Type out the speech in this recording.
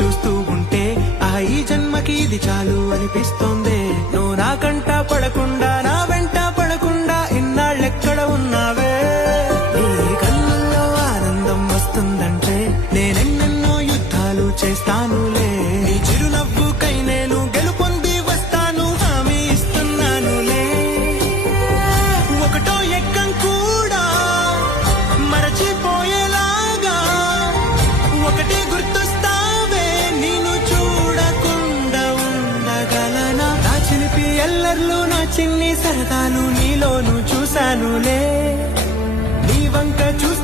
చూస్తూ ఉంటే ఈ జన్మకి ఇది చాలు అనిపిస్తోంది. నువ్వు నాకంట పడకుండా నా వెంట పడకుండా ఇన్నాళ్ళెక్కడ ఉన్నావే. నీ కళ్ళల్లో ఆనందం వస్తుందంటే నేనెన్నెన్నో యుద్ధాలు చేస్తానులే. నీ చిరునవ్వుకై నేను గెలుపొంది వస్తాను హామీ ఇస్తున్నానులే. ఒకటో ఎక్కం కూడా మరచిపోయేలాగా ఒకటి గుర్తొస్తావే. నేను చూడకుండా ఉండగలనా. నా చిలిపి ఎల్లర్లు నా చిన్ని సరదాలు నీలోను చూశానులే. నీ వంక చూస్తే